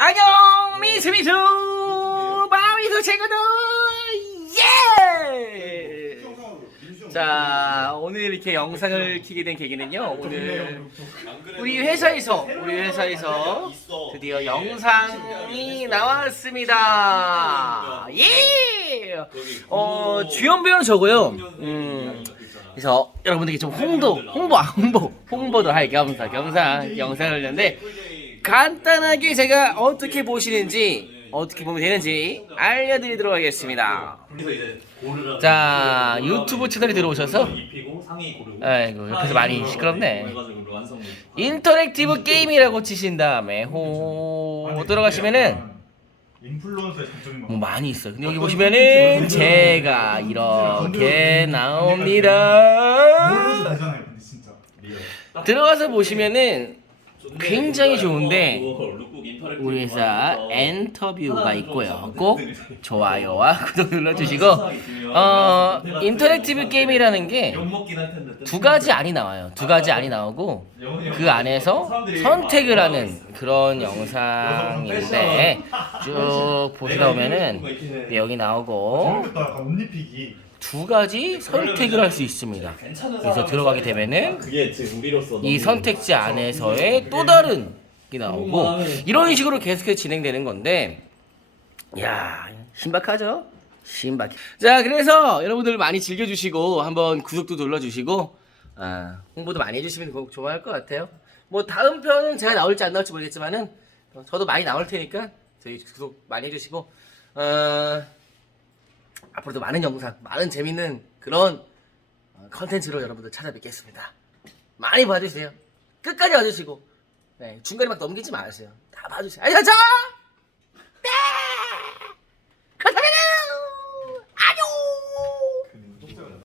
안녕 미수 미수. 마미수 친구들 예! 자 오늘 이렇게 영상을 키게 된 계기는요 오늘 우리 회사에서 우리 회사에서 드디어 영상이 나왔습니다. 예! 어 주연 배우는 저고요. 음. 그래서 여러분들께 좀 홍보 홍보 아, 홍보 홍보도 할 겸사 겸사 영상을 올렸는데 간단하게 제가 어떻게 보시는지 어떻게 보면 되는지 알려드리도록 하겠습니다. 자 유튜브 채널에 들어오셔서 아이고 옆에서 많이 시끄럽네. 인터랙티브 게임이라고 치신 다음에 호 들어가시면은 뭐 많이 있어요. 근데 여기 보시면은 제가 이렇게 나옵니다. 들어가서 보시면은 굉장히 좋은데 우리 회사 엔터뷰가 있고요. 꼭 좋아요와 구독 눌러주시고 어 인터랙티브 게임이라는 게 두 가지 안이 나와요. 두 가지 안이 나오고 그 안에서 선택을 하는 그런 영상인데 쭉 보시다 보면은 네, 여기 나오고 두 가지 선택을 할 수 있습니다. 그래서 들어가게 되면은 그게 지금 우리로서 이 선택지 안에서의 또 다른 게 나오고 이런 식으로 계속해서 진행되는 건데 야 신박하죠? 신박. 자 그래서 여러분들 많이 즐겨주시고 한번 구독도 눌러주시고 아, 홍보도 많이 해주시면 고- 좋아할 것 같아요. 뭐 다음 편은 제가 나올지 안 나올지 모르겠지만은 어, 저도 많이 나올 테니까 저희 구독 많이 해주시고 어, 앞으로도 많은 영상, 많은 재밌는 그런 어, 컨텐츠로 여러분들 찾아뵙겠습니다. 많이 봐주세요. 끝까지 봐주시고 네, 중간에 막 넘기지 마세요. 다 봐주세요. 알겠죠?